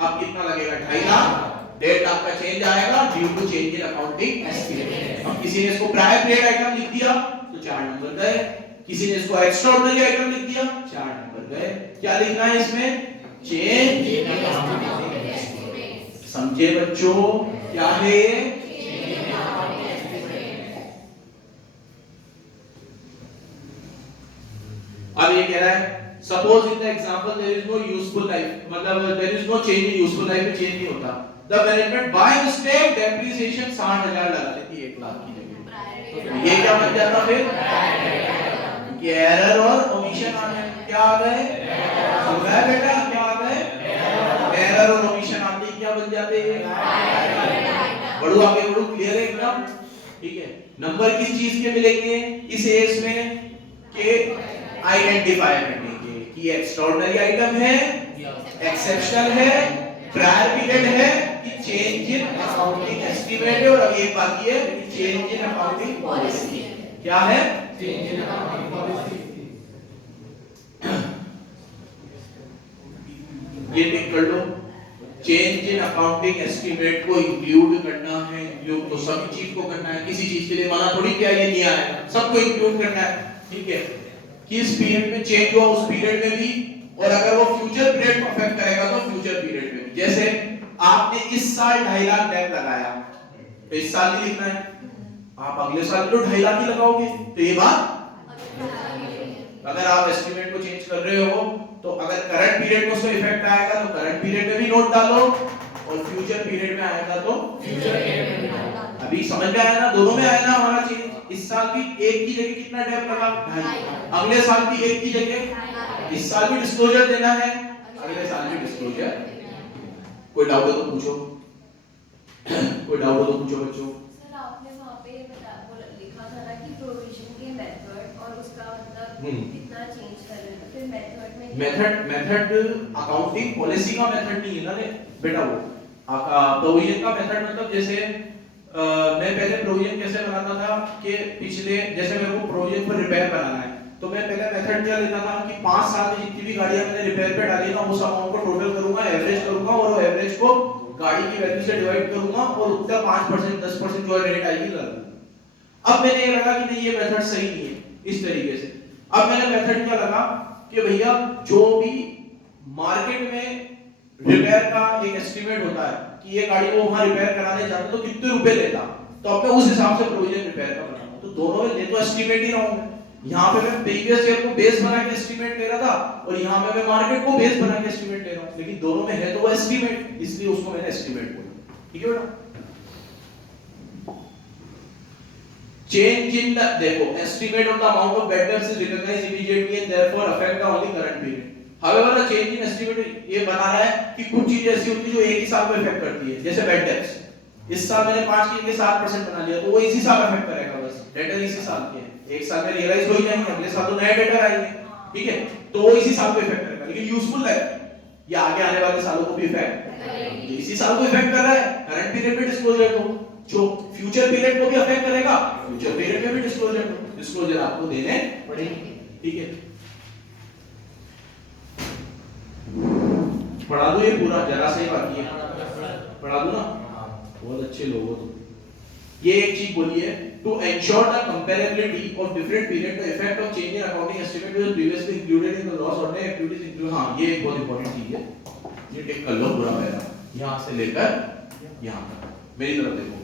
अब कितना लगेगा? 2.5 लाख। 1.5 लाख का चेंज आएगा due to change in accounting estimate. अब किसी ने इसको प्रायर पीरियड आइटम लिख दिया तो 4 नंबर गए, किसी ने इसको एक्स्ट्राऑर्डिनरी आइटम लिख दिया 4 नंबर गए। क्या लिखना है इसमें? Change in accounting estimate. समझे बच्चों? क्या है ये? अब ये कह रहा है suppose in the example there is no useful life, मतलब there is no change in useful life में चेंज नहीं होता। The management by mistake depreciation 60,000 लगा देती है 1 लाख की जगह। ये क्या बन जाता फिर? कि एरर और ओमिशन आ गए। क्या आ गए? सुन रहा है बेटा? क्या आ गए? एरर और ओमिशन आते ही क्या बन जाते हैं? बढ़ो आगे बढ़ो, क्लियर है एकदम? ठीक है। नंबर किस चीज के मिलेंगे इस एज में? के आइडेंटिफाई करने के कि एक्स्ट्राऑर्डिनरी आइटम है, एक्सेप्शनल है, प्रायर पीरियड है, कि चेंज इन अकाउंटिंग एस्टीमेट है, और अब एक बाकी है चेंज इन अकाउंटिंग पॉलिसी। क्या है? Change in accounting policy. ये टिक कर लो। चेंज इन अकाउंटिंग एस्टीमेट को इंक्लूड करना है, इंक्लूड तो सभी चीज को करना है, किसी चीज के लिए मना थोड़ी किया ये नहीं आएगा, सबको इंक्लूड करना है। ठीक है, किस पीरियड में चेंज हुआ उस पीरियड में भी, और अगर वो फ्यूचर पीरियड को अफेक्ट करेगा तो फ्यूचर पीरियड में भी। जैसे आपने इस साल 2.5 लाख डेट लगाया तो इस साल भी लिखना है, आप अगले साल तो 2.5 लाख ही लगाओगे, तो ये बात अगर आप एस्टीमेट को चेंज कर रहे हो तो अगर करंट पीरियड में उसका इफेक्ट आएगा तो करंट पीरियड में भी नोट डालो, और फ्यूचर पीरियड में आएगा तो फ्यूचर पीरियड में डालो। अभी समझ में आया ना? दोनों में आया ना हमारा चेंज? इस साल भी 1 की जगह कितना डेट लगा? 2.5। अगले साल भी 1 की जगह, इस साल भी डिस्क्लोजर देना है, अगले साल भी डिस्क्लोजर। कोई डाउट हो तो पूछो, कोई डाउट हो तो पूछो बच्चों। सर आपने वहाँ पे लिखा था ना कि प्रोविजन के मेथड और उसका मतलब कितना चेंज कर रहे हैं, तो फिर मेथड में मेथड अकाउंटिंग पॉलिसी का मेथड नहीं है ना रे बेटा, वो प्रोविजन का मेथड मतलब जैसे मैं पहले प्रोविजन कैसे बनाता था कि पिछले, जैसे मेरे को प्रोविजन पर रिपेयर बनाना है तो मैं पहले मेथड क्या लेता था कि 5 साल में जितनी भी गाड़ियां मैंने रिपेयर पे डाली ना उस अमाउंट को टोटल करूंगा, एवरेज करूंगा, और वो एवरेज को गाड़ी की वैल्यू से डिवाइड करूंगा, और उसका 5% 10% जो रेट आएगी लगा। अब मैंने ये लगा कि नहीं ये मेथड सही नहीं है इस तरीके से। अब मैंने मेथड क्या लगा कि भैया जो भी मार्केट में रिपेयर का एक एस्टीमेट होता है कि ये गाड़ी को वहां रिपेयर कराने जाता तो कितने रुपए लेता, तो अब मैं उस हिसाब से प्रोविजन रिपेयर का बनाऊंगा। तो दोनों में ले तो एस्टीमेट ही रहूंगा, यहाँ पे मैं प्रीवियस ईयर को बेस बना के एस्टीमेट ले रहा था और यहाँ पे मैं मार्केट को बेस बना के एस्टीमेट ले रहा हूँ, लेकिन दोनों में है तो वो एस्टीमेट, इसलिए उसको मैंने एस्टीमेट बोला। ठीक है बेटा? Change in the, देखो, estimate of the amount of bad debts is recognized immediately and therefore affect the only current period. However, the change in estimate ये बना रहा है कि कुछ चीजें ऐसी होती है जो एक ही साल में इफेक्ट करती है, जैसे bad debts। इस साल मैंने 5 की जगह 7% बना लिया, तो वो इसी साल अफेक्ट करेगा, बस डेटर इसी साल के हैं, एक साल में रियलाइज हो ही जाएंगे, अगले साल तो नए डेटर आएंगे, ठीक है, तो वो इसी साल को इफेक्ट करेगा, लेकिन यूजफुल है या आगे आने वाले सालों को भी इफेक्ट करेगा, इसी साल को इफेक्ट कर रहा है, करंट पीरियड में डिस्क्लोजर दो, जो फ्यूचर पीरियड को भी अफेक्ट करेगा, फ्यूचर पीरियड में भी डिस्क्लोजर आपको देने पड़ेंगे, ठीक है। पढ़ा दो ये पूरा, जरा सा ही बाकी है, पढ़ा दो ना, बहुत अच्छे लोग हो तुम। ये एक चीज बोली है, to ensure the comparability of different period the effect of change in accounting estimate was previously included in the loss ordinary activities include, हां ये एक बहुत इंपॉर्टेंट चीज है, ये टेक कर लो पूरा पहला, यहां से लेकर यहां तक, मेरी तरफ देखो।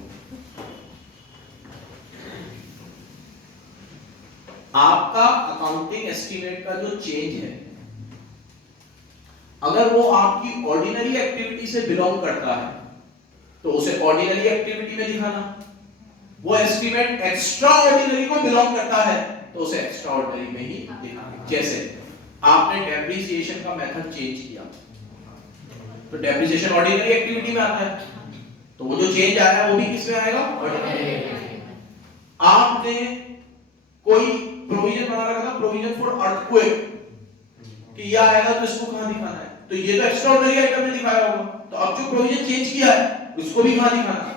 आपका अकाउंटिंग एस्टीमेट का जो चेंज है, अगर वो आपकी ऑर्डिनरी एक्टिविटी से बिलोंग करता है तो उसे ऑर्डिनरी एक्टिविटी में दिखाना, वो एस्टीमेट एक्स्ट्रा ऑर्डिनरी को बिलोंग करता है तो उसे एक्स्ट्रा ऑर्डिनरी में ही दिखाना। जैसे आपने डेप्रिसिएशन का मेथड चेंज किया तो डेप्रिसिएशन ऑर्डिनरी एक्टिविटी में आता है, तो वो जो चेंज आया है वो भी किसमें आएगा, ऑर्डिनरी। आपने कोई प्रोविजन बना रखा था, प्रोविजन फॉर अर्थक्वेक, कि ये आएगा तो इसको कहां दिखाना है, तो ये तो एक्स्ट्रा ऑर्डिनरी आइटम में दिखाया होगा, तो अब जो प्रोविजन चेंज किया है उसको भी कहां दिखाना है,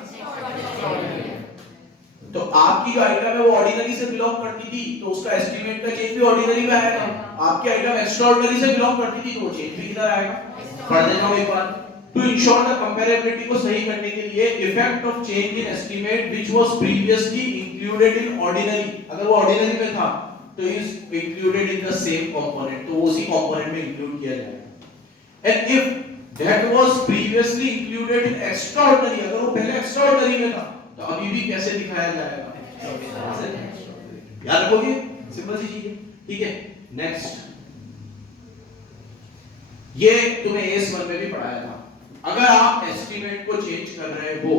तो आपकी जो आइटम है वो ऑर्डिनरी से बिलोंग करती थी तो उसका एस्टीमेट का चेंज भी ऑर्डिनरी में आएगा, आपकी आइटम एक्स्ट्रा ऑर्डिनरी से बिलोंग करती थी तो वो चेंज भी किधर आएगा, पढ़ देना एक बार। टू इंश्योर द कंपैरेबिलिटी को सही करने के लिए effect of change in estimate which was previously included in ordinary, अगर वो ऑर्डिनरी में था तो is included in the same component, तो उसी कंपोनेंट में इंक्लूड किया जाएगा। And if that was previously included in extraordinary, अगर वो पहले एक्स्ट्राऑर्डिनरी में था तो अभी भी कैसे दिखाया जाएगा, याद रखोगे, सिंपल सी चीज है, ठीक है। नेक्स्ट, ये तुम्हें एस1 में भी पढ़ाया था, अगर आप एस्टीमेट को चेंज कर रहे हो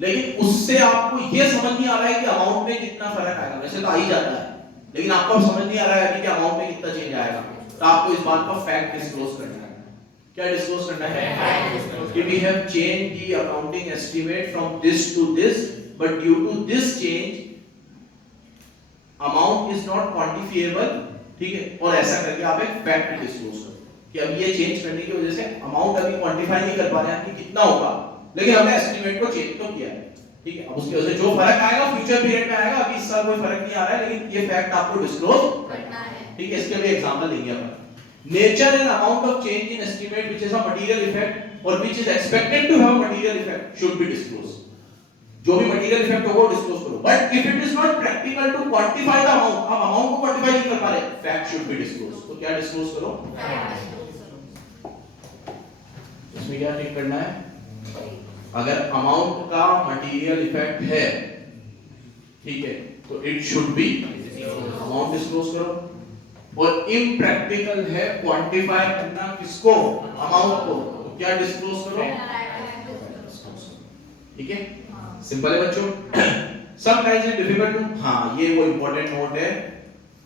लेकिन उससे आपको ये समझ नहीं आ रहा है कि अमाउंट में कितना फर्क आएगा, वैसे तो आ ही जाता है लेकिन आपको समझ नहीं आ रहा है कि अमाउंट में कितना चेंज आएगा, तो आपको इस बात का फैक्ट डिस्क्लोज करना है। क्या डिस्क्लोज करना है कि we have changed the accounting estimate from this to this, but due to this change amount is not quantifiable, ठीक है, और ऐसा करके आप एक फैक्ट डिस्क्लोज करो कि अब ये चेंज करने की वजह से अमाउंट अभी क्वांटिफाई नहीं कर पा रहे हैं कि कितना होगा, लेकिन हमने एस्टीमेट को चेंज तो किया है, ठीक है। अब उसकी वजह से जो फर्क आएगा फ्यूचर पीरियड में आएगा, अभी इस साल कोई फर्क नहीं आ रहा है, लेकिन ये फैक्ट आपको डिस्क्लोज करना है, ठीक है। इसके भी एग्जांपल देंगे अपन। Nature and amount of change in estimate which is a material effect or which is expected to have a material effect should be disclose, जो भी मटेरियल इफेक्ट होगा वो डिस्क्लोज करो, but if it is not practical to quantify the amount, आप amount को quantify नहीं कर पा रहे, फैक्ट शुड बी डिस्क्लोज, तो क्या डिस्क्लोज करो, इसमें क्या चेक करना है, अगर अमाउंट का मटेरियल इफेक्ट है, ठीक है, तो it should be amount disclose करो, और इम्प्रैक्टिकल है क्वांटिफाई करना किसको, अमाउंट को, तो क्या डिस्क्लोज करो, ठीक है, सिंपल है बच्चों। समटाइम्स इट डिफिकल्ट टू, हाँ ये वो इंपॉर्टेंट नोट है,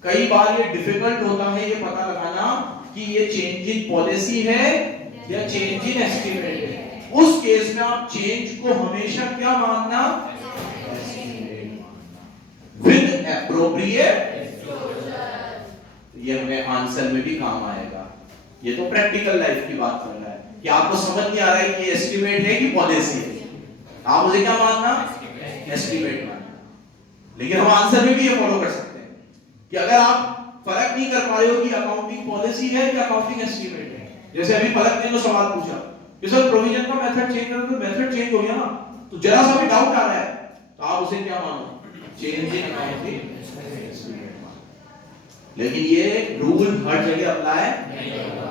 कई बार ये डिफिकल्ट होता है ये पता लगाना कि ये चेंज इन पॉलिसी है या चेंज इन एस्टीमेट है, उस केस में आप चेंज को हमेशा क्या मानना, विद एप्रोप्रिएट, ये हमें आंसर में भी काम आएगा। ये तो प्रैक्टिकल लाइफ की बात कर रहा है कि आपको समझ नहीं आ रहा है कि ये एस्टीमेट है कि पॉलिसी है, आप उसे क्या मानना, एस्टीमेट मानना, लेकिन हम आंसर में भी ये फॉलो कर सकते हैं कि अगर आप फर्क नहीं कर पा रहे हो कि अकाउंटिंग पॉलिसी है या अकाउंटिंग एस्टीमेट है, जैसे अभी फलक ने जो सवाल पूछा कि सर प्रोविजन का मेथड चेंज करो, तो मेथड चेंज हो गया ना, तो जरा सा भी डाउट आ रहा है तो आप उसे क्या मानो, चेंज इन अकाउंटिंग एस्टीमेट मानो, लेकिन ये रूल हर जगह अप्लाई नहीं होगा।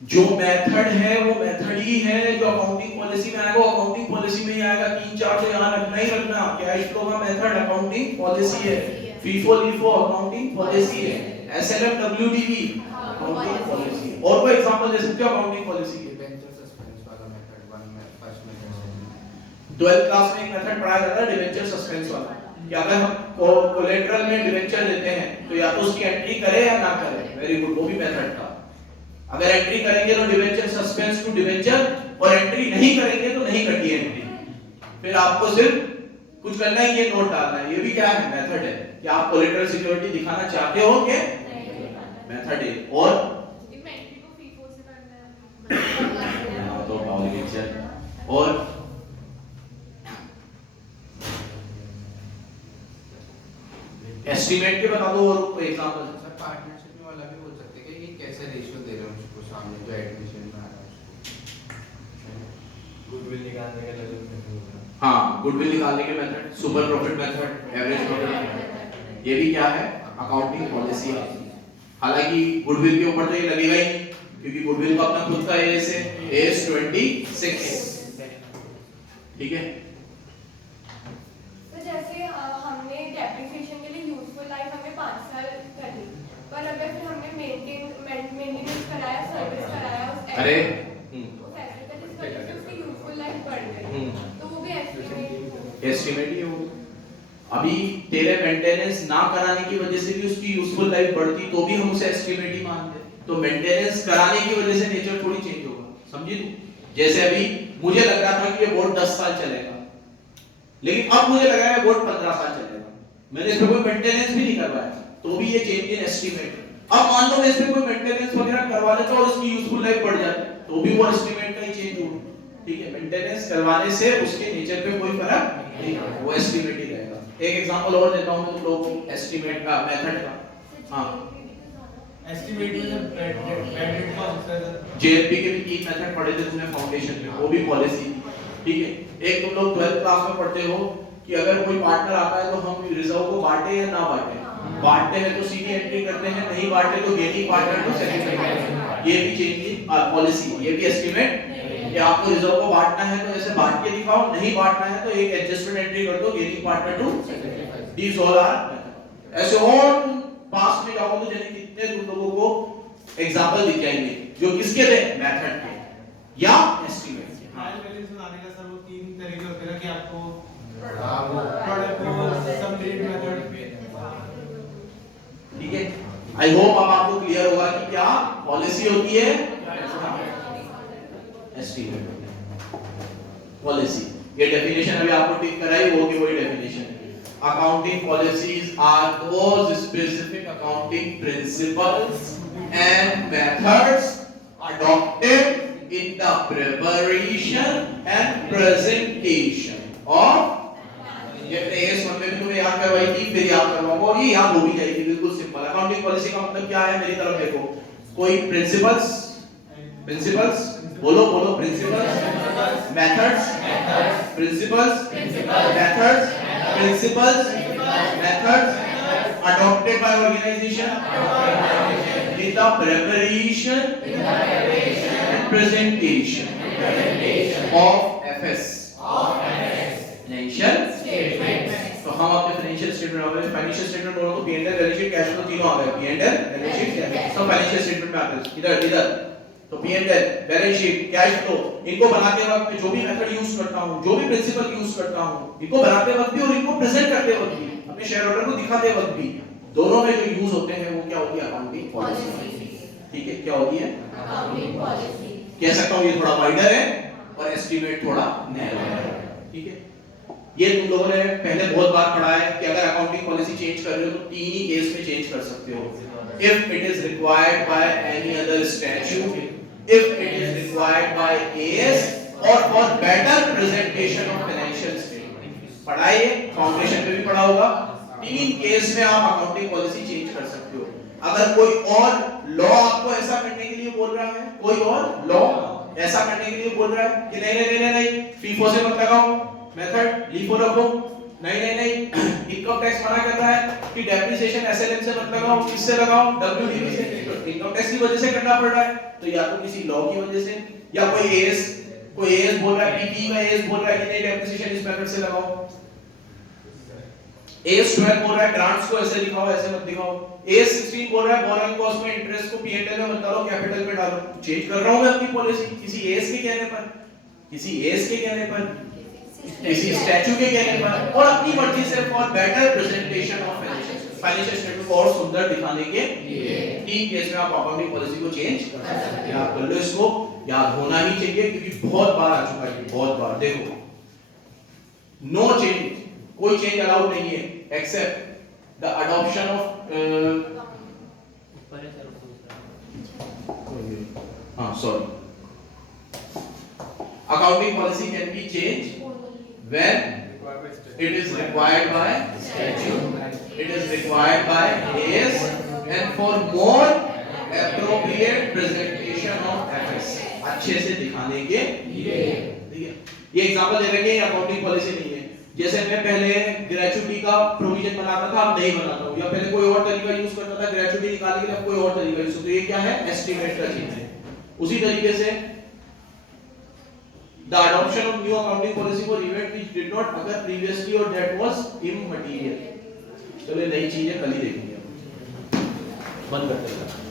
जो मेथड है वो मेथड ही है, जो अकाउंटिंग पॉलिसी में आएगा वो अकाउंटिंग पॉलिसी में ही आएगा, 3-4 तो यहाँ रखना ही रखना, कैश फ्लो का मेथड अकाउंटिंग पॉलिसी है, फीफो लीफो अकाउंटिंग पॉलिसी है, एसएलएफ डब्ल्यूडीवी अकाउंटिंग पॉलिसी है। और कोई एग्जांपल दे सकते हो अकाउंटिंग पॉलिसी के? डिबेंचर सस्पेंस वाला मेथड, वन में फर्स्ट मेथड 12th क्लास में एक मेथड पढ़ाया जाता है डिबेंचर सस्पेंस वाला, कि अगर हम कोलेटरल में डिबेंचर देते हैं तो या तो उसकी एंट्री करें या ना करें, वेरी गुड, वो भी मेथड था। अगर एंट्री करेंगे तो डिबेंचर सस्पेंस टू डिबेंचर और एंट्री नहीं करेंगे तो नहीं कटी एंट्री। फिर आपको सिर्फ कुछ करना है, ये नोट डालना है। ये भी क्या है, मेथड है कि आप कोलेटरल सिक्योरिटी दिखाना चाहते हो कि मेथड है। और इन्वेंटरी को FIFO से करना है तो ऑब्लिगेशन और एस्टीमेट के बता दो और कोई एग्जांपल। सर पार्टनरशिप में वाला भी बोल सकते हैं कि ये कैसे रेशियो दे रहे हो उसको सामने जो एडमिशन में आ रहा है उसको गुडविल निकालने के लिए मेथड होता है। हाँ, गुडविल निकालने के method, super profit method, average profit, ये भी क्या है, अकाउंटिंग पॉलिसी है। हालांकि गुडविल के ऊपर तो ये लगेगा ही क्योंकि गुडविल का अपना खुद का एएस है, एएस 26, ठीक है। तो जैसे हमने डेप्रिसिएशन के लिए यूजफुल लाइफ हमें 5 साल करनी, पर अगर फिर हमने मेंटेनेंस कराया, सर्विस कराया उस अरे वो फैसिलिटी जिस वजह से उसकी यूजफुल लाइफ बढ़ गई, तो वो भी एस्टिमेट ही हो। अभी तेरे मेंटेनेंस ना कराने की वजह से भी उसकी यूजफुल लाइफ बढ़ती तो भी हम उसे एस्टिमेट ही मानते। तो मेंटेनेंस कराने की वजह से नेचर थोड़ी चेंज होगा, समझी तू? जैसे अभी मुझे लग रहा था कि ये बोर्ड 10 साल चलेगा, लेकिन अब मुझे लग रहा है बोर्ड 15 साल चलेगा। मैंने इस पे कोई मेंटेनेंस भी नहीं करवाया, तो भी ये चेंज इन एस्टिमेट। अब मान लो मैं इस पे कोई मेंटेनेंस वगैरह करवा लेता और उसकी यूजफुल लाइफ बढ़ जाती, तो भी वो एस्टिमेट का ही चेंज होगा, ठीक है। मेंटेनेंस करवाने से उसके नेचर पे कोई फर्क नहीं है, वो एस्टिमेट ही रहेगा। एक एग्जांपल और देता हूं मैं तुम लोगों को एस्टिमेट का, मेथड का। हां, एस्टिमेट में जब क्रेडिट का होता है सर, जेएलपी के भी 3 मेथड पढ़े थे तुमने फाउंडेशन में, वो भी पॉलिसी, ठीक है। एक तुम लोग 12th क्लास में पढ़ते हो कि अगर कोई पार्टनर आता है तो हम रिजर्व को बांटे या ना बांटे। बांटते हैं तो सीधी एंट्री करते हैं, नहीं बांटे तो गेनिंग पार्टनर को सेटिल। ये भी चेंज पॉलिसी, ये भी एस्टिमेट कि आपको रिजर्व को बांटना है तो ऐसे बांट के दिखाओ, नहीं बांटना है तो एक एडजस्टमेंट एंट्री कर दो, gaining partner to these all are. ऐसे और तुम पास में जाओगे तो जाने कितने तुम लोगों को एग्जांपल दिख जाएंगे जो किसके थे, मेथड के या एस्टिमेट के। ट्रायल बैलेंस बनाने का सर वो 3 तरीके होते हैं कि आपको वो प्रोडक्ट को सम लीड मेथड, ठीक है। आई होप अब आपको क्लियर होगा कि क्या पॉलिसी होती है, एस्टिमेट पॉलिसी। ये डेफिनेशन अभी आपको टिक कराई होगी, वही डेफिनेशन है। Accounting policies are those specific accounting principles and methods adopted in the preparation and presentation of, ये एस वन में भी तुम्हें याद करवाई थी, फिर याद करवाऊंगा और ये याद हो भी जाएगी, बिल्कुल सिंपल। अकाउंटिंग पॉलिसी का मतलब क्या है, मेरी तरफ देखो, कोई प्रिंसिपल्स, प्रिंसिपल्स बोलो बोलो, principles, methods, principles, methods, principles, methods adopted by organization in the preparation and presentation of FS, financial statements। तो हम अपने फाइनेंशियल स्टेटमेंट में, फाइनेंशियल स्टेटमेंट बोलो तो P&L, balance sheet, cash flow तीनों आ गए। P&L, balance sheet, cash flow सब financial statement में आते हैं। इधर इधर तो P&L, balance sheet, cash flow, इनको बनाते वक्त जो भी मेथड यूज करता हूं, जो भी प्रिंसिपल यूज करता हूं, इनको बनाते वक्त भी और इनको प्रेजेंट करते वक्त भी, अपने शेयर होल्डर को दिखाते वक्त भी, दोनों में जो यूज होते हैं वो क्या होती है, अकाउंटिंग पॉलिसी, ठीक है। क्या होती है, अकाउंटिंग पॉलिसी। कह सकता हूं ये थोड़ा वाइडर है और एस्टिमेट थोड़ा नैरो है, ठीक है। ये तुम लोगों ने पहले बहुत बार पढ़ा है कि अगर अकाउंटिंग पॉलिसी चेंज कर रहे हो तो 3 ही केस में चेंज कर सकते हो। If it is required by any other statute, if it is required by AS or for better presentation of financial statement। पढ़ा है, फाउंडेशन में भी पढ़ा होगा। 3 केस में आप अकाउंटिंग पॉलिसी चेंज कर सकते हो। अगर कोई और लॉ आपको ऐसा करने के लिए बोल रहा है, कोई और लॉ ऐसा करने के लिए बोल रहा है कि नहीं नहीं नहीं नहीं, फीफो से मत लगाओ, मेथड लीफो रखो, नहीं नहीं नहीं, इनकम टैक्स मना कर रहा है कि डेप्रिसिएशन एसएलएन से मत लगाओ, किससे लगाओ, डब्ल्यूडीबी से। इनकम टैक्स की वजह से करना पड़ रहा है, तो या तो किसी लॉ की वजह से, या कोई एएस बोल रहा है, पीपी का एएस बोल रहा है कि नहीं डेप्रिसिएशन इस मेथड से लगाओ, एएस 12 बोल रहा है ग्रांट्स को ऐसे दिखाओ, ऐसे मत दिखाओ, एएस 16 बोल रहा है बोरोइंग कॉस्ट में इंटरेस्ट को पीएनएल में मत डालो, कैपिटल में डालो। चेंज कर रहा हूं मैं अपनी पॉलिसी किसी एएस के कहने पर, किसी एएस के कहने पर, किसी स्टैच्यू के कहने पर, और अपनी मर्जी से for better presentation of financial statement को और सुंदर दिखाने के लिए 3 केस में आप अकाउंटिंग पॉलिसी को चेंज कर सकते हैं। आप कर लो इसको, याद होना ही चाहिए क्योंकि बहुत बार आ चुका है, बहुत बार। देखो, नो चेंज, कोई चेंज अलाउड नहीं है except the adoption of sorry, accounting policy can be changed when it is required by statute, it is required by case, and for more appropriate presentation of FS, अच्छे से दिखाने के लिए। ये example दे रहे हैं, अकाउंटिंग पॉलिसी नहीं है। जैसे मैं पहले ग्रेचुइटी का प्रोविजन बनाता था, अब नहीं बनाता हूं, या पहले कोई और तरीका यूज करता था ग्रेचुइटी निकालने के लिए, अब कोई और तरीका यूज करता हूं। ये क्या है? एस्टिमेट का चीज है। उसी तरीके से the adoption of new accounting policy for event which did not occur previously or that was immaterial। चलो नई चीजें कल ही देखेंगे, बंद करते हैं।